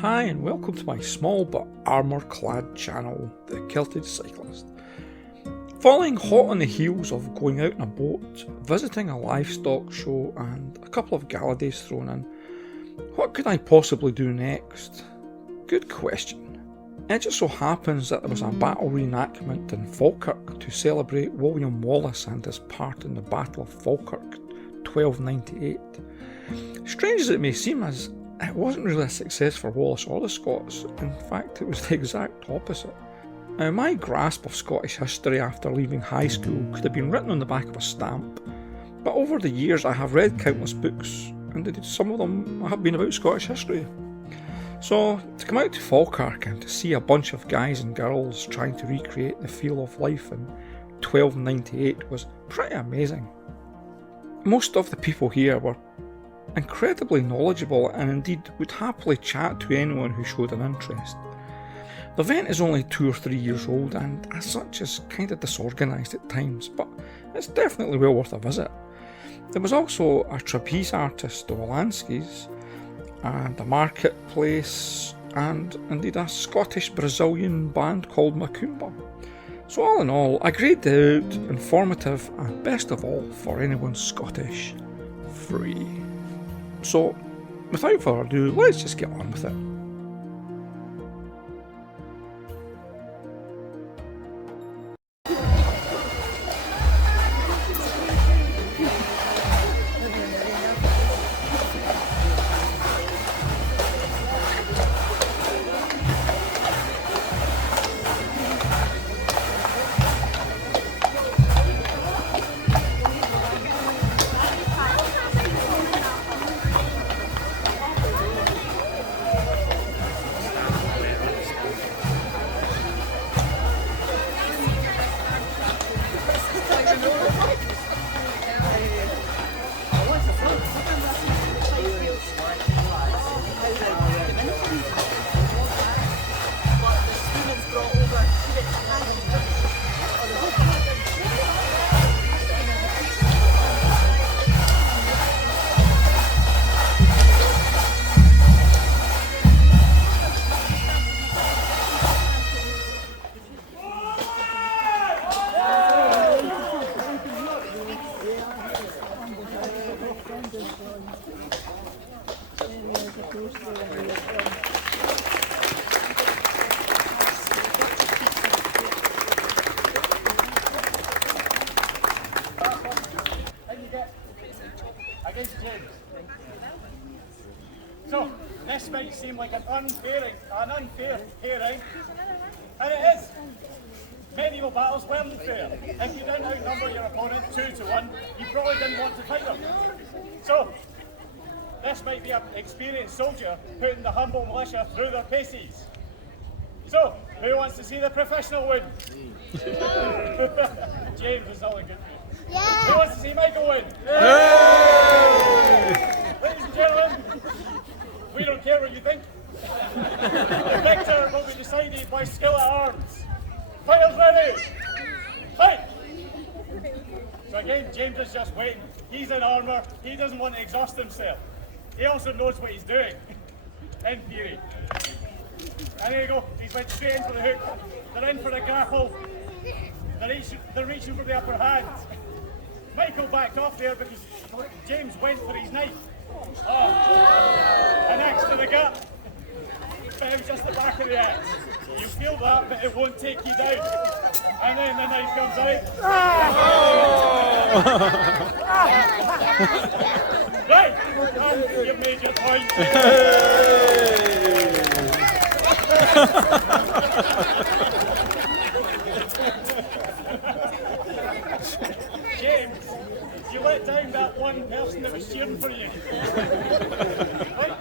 Hi and welcome to my small but armour-clad channel, The Kilted Cyclist. Following hot on the heels of going out in a boat, visiting a livestock show and a couple of gala days thrown in, what could I possibly do next? Good question. It just so happens that there was a battle reenactment in Falkirk to celebrate William Wallace and his part in the Battle of Falkirk 1298. Strange as it may seem, as it wasn't really a success for Wallace or the Scots. In fact, it was the exact opposite. Now, my grasp of Scottish history after leaving high school could have been written on the back of a stamp, but over the years I have read countless books, and indeed some of them have been about Scottish history. So, to come out to Falkirk and to see a bunch of guys and girls trying to recreate the feel of life in 1298 was pretty amazing. Most of the people here were incredibly knowledgeable and indeed would happily chat to anyone who showed an interest. The event is only 2 or 3 years old and as such is kind of disorganised at times, but it's definitely well worth a visit. There was also a trapeze artist, Wolanski's, and a marketplace, and indeed a Scottish-Brazilian band called Macumba. So all in all, a great day out, informative, and best of all, for anyone Scottish, free. So, without further ado, let's just get on with it. So, this might seem like an unfair pairing, and it is. Medieval battles weren't fair. If you didn't outnumber your opponent 2-1, you probably didn't want to fight them. So, this might be an experienced soldier putting the humble militia through their paces. So, who wants to see the professional win? James is not a good win. Yeah. Who wants to see Michael win? Ladies and gentlemen, we don't care what you think. The victor will be decided by skill at arms. Fighters ready! Fight! So again, James is just waiting. He's in armour, he doesn't want to exhaust himself. He also knows what he's doing, in theory. And there you go, he's went straight into the hook. They're in for a grapple. They're reaching for the upper hand. Michael backed off there because James went for his knife. Oh, an axe to the gut. But it was just the back of the axe. You feel that, but it won't take you down. And then the knife comes out. Right, and you've made your point. James, you let down that one person that was cheering for you. Right?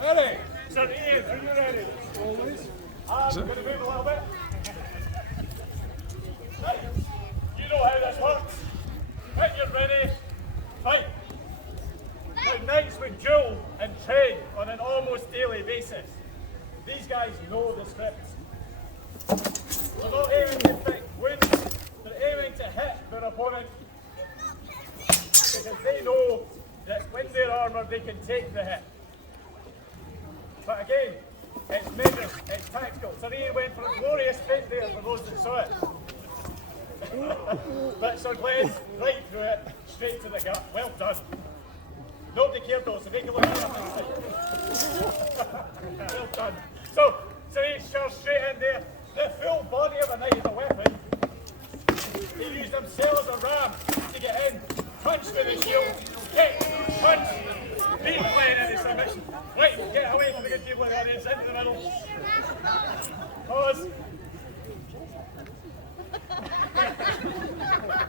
Ready? Sir Ian, are you ready? Always. I'm going to move a little bit. Right. You know how this works. When you're ready, fight. Now, knights would duel and train on an almost daily basis. These guys know the script. They're not aiming to win, they're aiming to hit their opponent. Because they know that when they're armoured, they can take the hit. But again, saw it. Bits of glaze, right through it, straight to the gut. Well done. Nobody cared though, so make it look well done. So he shot straight in there. The full body of a knight is a weapon. He used himself as a ram to get in. Punch with the shield. Kick, punch. Replaying into submission. Right, get away from the good people there. It's into the middle. Pause.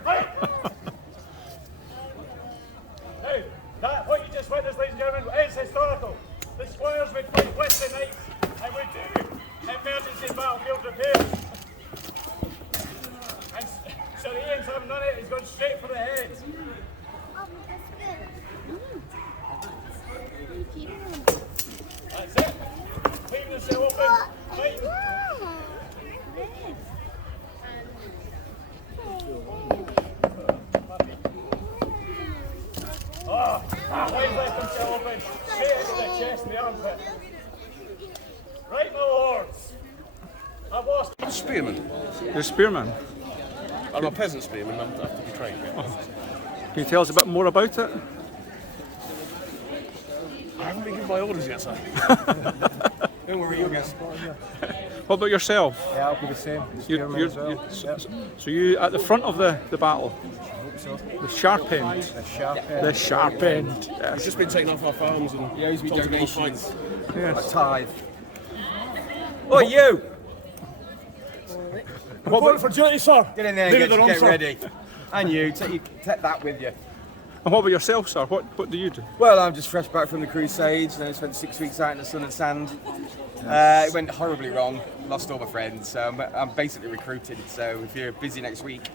Right. Now, that what you just witnessed, ladies and gentlemen, is historical. The squires would fight with the knights and would do emergency battlefield repairs. And so the Ian's having none of it, he's gone straight for the head. That's it. Leaving the open. Right. Right left himself open. Straight into the chest and the armpit. Right, my lords. I've lost. Spearman. You're a spearman. I'm a peasant spearman, I have to be trained. Can you tell us a bit more about it? I haven't been given my orders yet, sir. Don't worry, you'll get spotted. What about yourself? Yeah, I'll be the same. So you at the front of the battle? I hope so. The sharp end. The sharp end. The sharp end. Yes. We've just been taken off our farms and Yeah, he's been told to go donations. fight. Yes. A tithe. Oh, you! Report for duty, sir. Get in there and get ready. And you, take that with you. And what about yourself, sir? What do you do? Well, I'm just fresh back from the Crusades, and I spent 6 weeks out in the sun and sand. It went horribly wrong, lost all my friends, so I'm basically recruited. So if you're busy next week,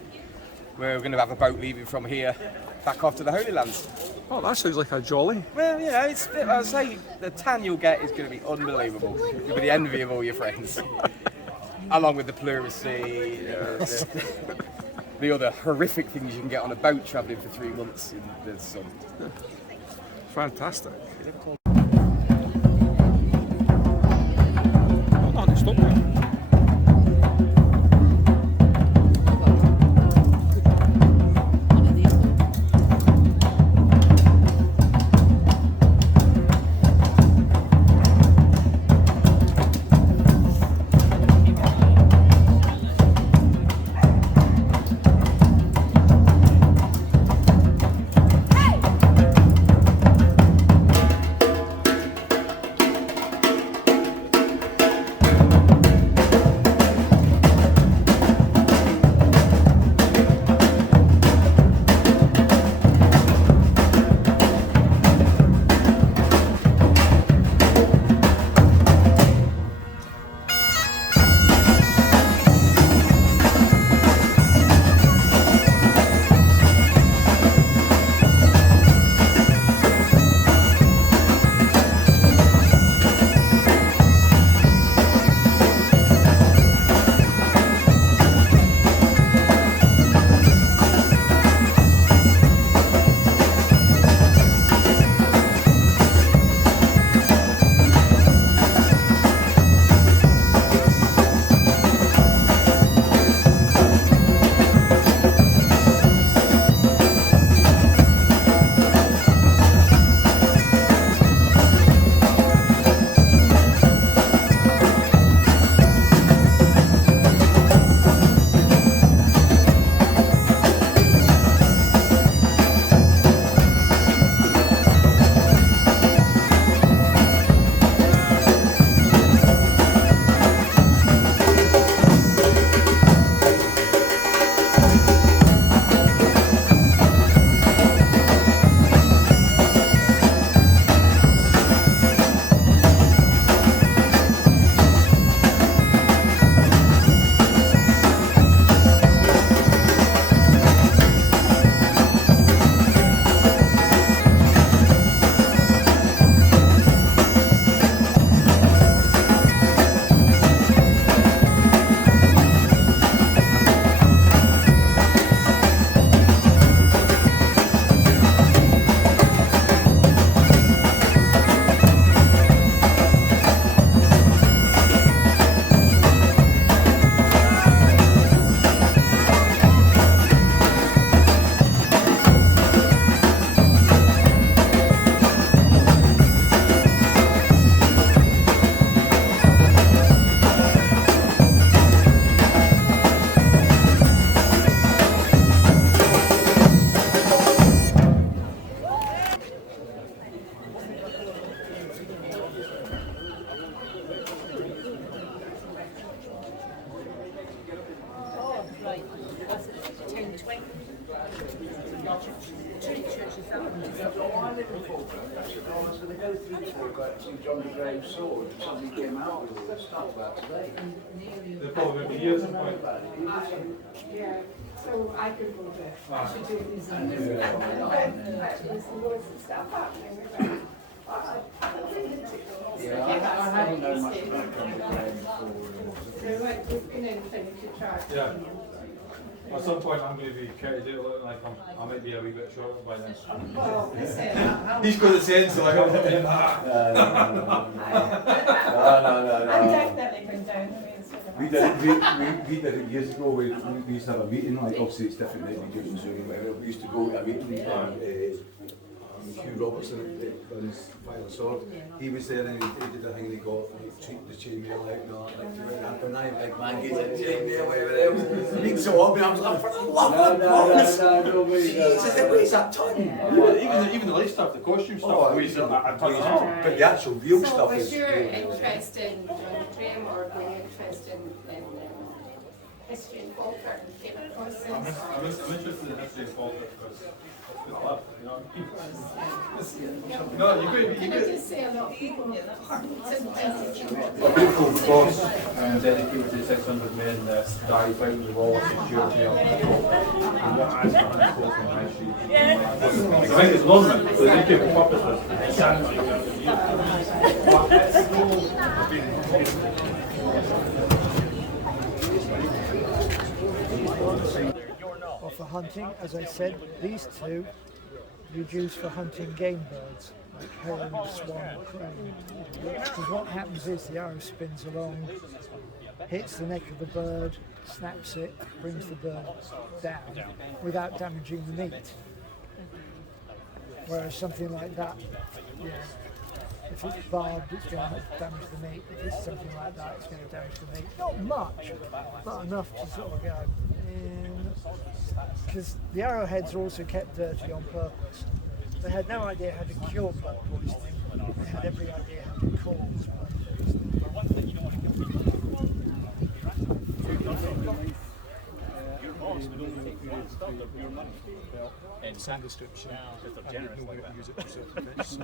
we're going to have a boat leaving from here, back off to the Holy Lands. Oh, that sounds like a jolly. Well, you know, I'll say the tan you'll get is going to be unbelievable. You'll be the envy of all your friends. Along with the pleurisy, the other horrific things you can get on a boat travelling for 3 months in the sun. Fantastic. Hold on, stop there. They're probably going to be years in point. Yeah, so I could go there. I should do these and this. There's loads of stuff happening with that. I haven't known much about it. We've been in Infinity Track. Yeah. At some point, I'm going to be carried out looking like I might be a wee bit shorter by then. Well, listen. He's got the sense like I'm not doing that. I'm definitely going down the way. We did it years ago. We used to have a meeting. Like obviously it's different than we do in Zoom. We used to go to a meeting. Hugh Robertson on his Fire Sword. He was there and he did the thing. And he got the chainmail out and all that. Like, when I big man gets a chainmail out with him, being so up, and I was like, for the love of God! Jesus, it weighs a ton. Even the light stuff, the costume stuff, weighs a ton as well. But the actual real So stuff was is. your interest in John Trim or were you interested in history in Falkirk and came across this? I'm interested in history of Falkirk because it's good love, you know what I mean? No, you Can I could. just say a lot of people are A beautiful cross dedicated to 600 men that died out the wall of security up the top. And what I think it's monument, so they keep it purposeless. Or for hunting, as I said, these two you'd use for hunting game birds, like heron, swan, crane. Because what happens is the arrow spins along, hits the neck of the bird, snaps it, brings the bird down without damaging the meat. Whereas something like that, yeah, if it's barbed, it's going to damage the meat. If it's something like that, it's going to damage the meat. Not much, but enough to sort of go. Because the arrowheads are also kept dirty on purpose. They had no idea how to cure blood poisoning. They had every idea how to cause blood poisoning. Some description, they know where to use it for self-defence. So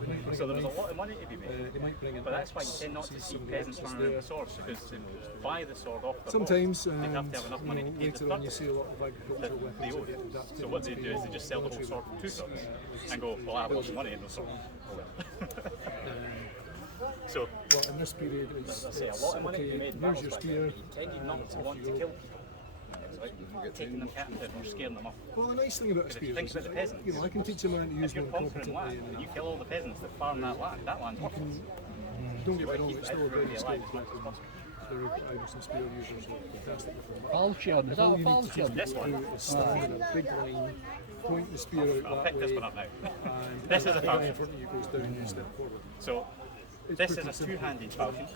there was a lot of money to be made. They might bring in But that's why you tend not to see peasants running around with swords, because to buy the sword off the sometimes, horse, you'd have to have enough money to pay the later on you turtle see a lot of agricultural that they weapons own. that get adapted. So what they do is they just sell the whole sword for 2 swords and go, well, I have lots of money in the sword. So, But in this period, as I say, a lot of money to be made in here's your battles, spear. you tended not to want to kill people. It's like taking them captive or scaring them off. Well, the nice thing about a Because if spear you think is, about the peasants, you know, I can teach a man to use if you're one conquering competently, land and you and kill all the peasants that farm that land's worthless. don't get me wrong, it's still a very Keep skilled everybody alive. weapon. The Iverson spear users are fantastic with them. Falkirk, is that All a you need to Falkirk? This one. do is stand in a big line, point the spear out I'll that pick this way, one up now. and This is a the guy falcon. in front of you goes down and you step forward. So, It's this pretty is a simple. two-handed falcon.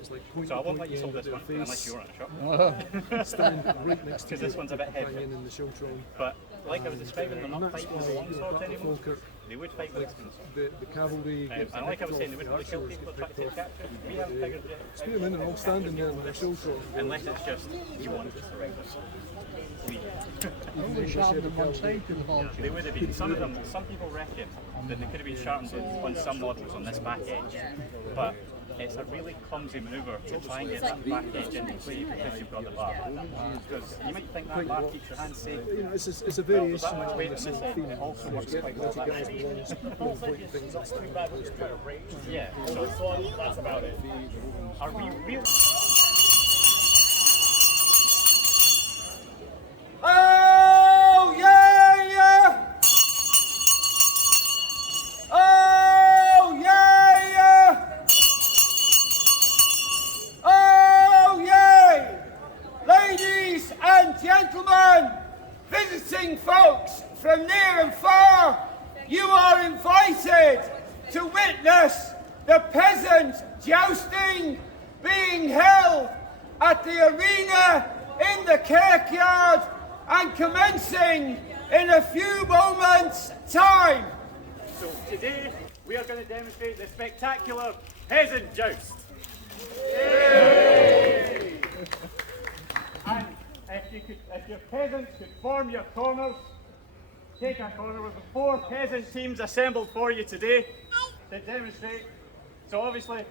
It's like point So I to won't point let you the hold end this of one their unless face, you run a shot. stand right next to Because this one's a bit heavier. companion in the showtron. But like I was describing, they're not And that's fighting with why, long you know, swords back to anymore. Falkirk, They would fight with expensive swords. the cavalry get And like I was saying, they picked wouldn't off, really kill the people archers that get try to picked take off. captive. We haven't figured it out. Spearmen are all standing there with their showtron. Unless it's just, you want to surrender. Leave. They sharpened on one side to the Falkirk. They would have been, some of them, some people reckon that they could have been sharpened on some models on this back edge. But it's a really clumsy manoeuvre to try and get that back edge into play because you've got the bar. Because you might think that bar keeps your hand safe. You know, it's a Well, variation there's that much on weight the on same this end, theme. it also works You quite get well to that get way. into the long point things and stuff. Yeah, so that's about it. Are we really? Oh yeah, yeah. Oh yeah, yeah. Oh yeah. Ladies and gentlemen, visiting folks from near and far, you are invited to witness the peasant jousting being held at the arena in the kirkyard and commencing in a few moments' time. So today we are going to demonstrate the spectacular peasant joust. And if your peasants could form your corners, take a corner. We've got 4 peasant teams assembled for you today to demonstrate. So obviously,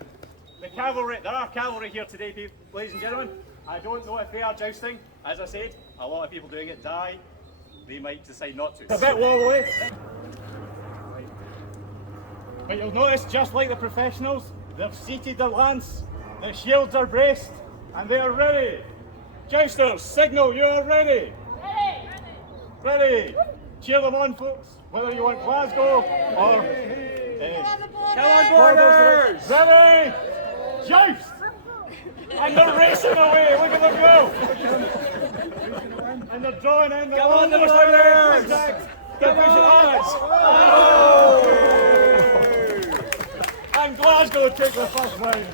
the cavalry, there are cavalry here today, ladies and gentlemen. I don't know if they are jousting. As I said, a lot of people doing it die. They might decide not to. It's a bit wobbly. But you'll notice, just like the professionals, they've seated their lance, their shields are braced, and they are ready. Jousters, signal, you are ready. Ready. Ready. Cheer them on, folks, whether you want Glasgow or... Come on, Borders! Ready. Joust! And they're racing away, look at them go! And they're drawing in, they're almost out of contact. They're pushing on. Oh! And Glasgow take the first round.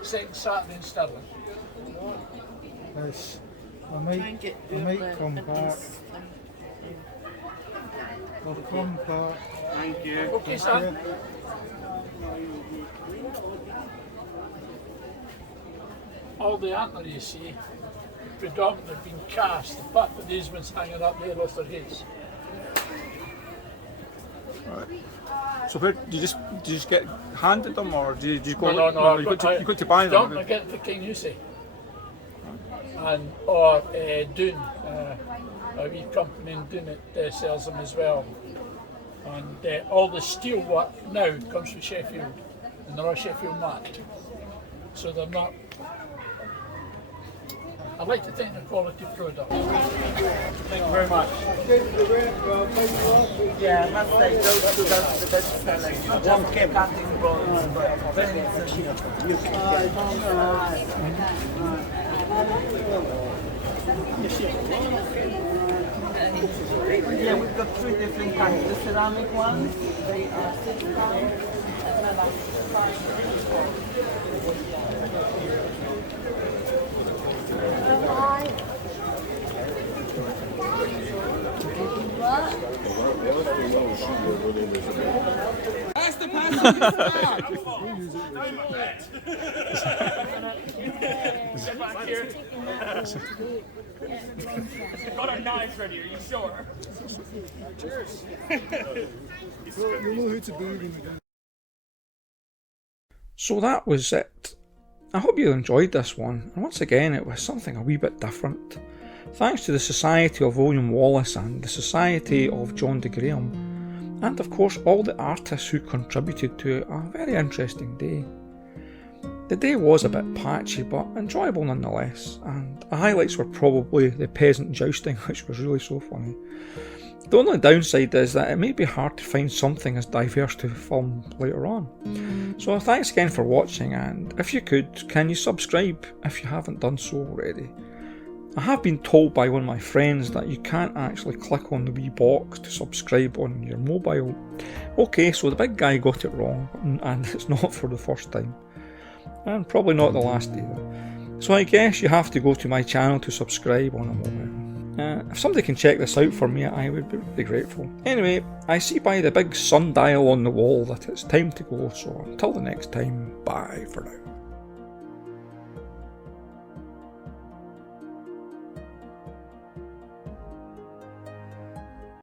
Second Saturday in Stirling. Yes. I might come back. I'll come back Thank you. Okay, son. All the antler you see, predominantly been cast. The part with these ones hanging up there off their heads. So where, do you just get handed them, or do you go? No, you got to buy them. I get the King Lucy. And or Doon, a wee company in Doon that sells them as well. And all the steel work now comes from Sheffield, and they're all Sheffield marked. So they're not. I like to think they're quality product. Thank you very much. Yeah, I must say those two are the best sellers. Not just cutting boards, but pens and yeah, we've got 3 different kinds. The ceramic ones, they are £6. That's the person. Back here. Got our knives ready, are you sure? Cheers. You know who to be when you go. So that was it. I hope you enjoyed this one, and once again it was something a wee bit different. Thanks to the Society of William Wallace and the Society of John de Graham, and of course all the artists who contributed to a very interesting day. The day was a bit patchy but enjoyable nonetheless, and the highlights were probably the peasant jousting, which was really so funny. The only downside is that it may be hard to find something as diverse to film later on. So thanks again for watching, and if you could, can you subscribe if you haven't done so already? I have been told by one of my friends that you can't actually click on the wee box to subscribe on your mobile. Okay, so the big guy got it wrong, and it's not for the first time. And probably not the last either. So I guess you have to go to my channel to subscribe on a mobile. If somebody can check this out for me, I would be really grateful. Anyway, I see by the big sundial on the wall that it's time to go, so until the next time, bye for now.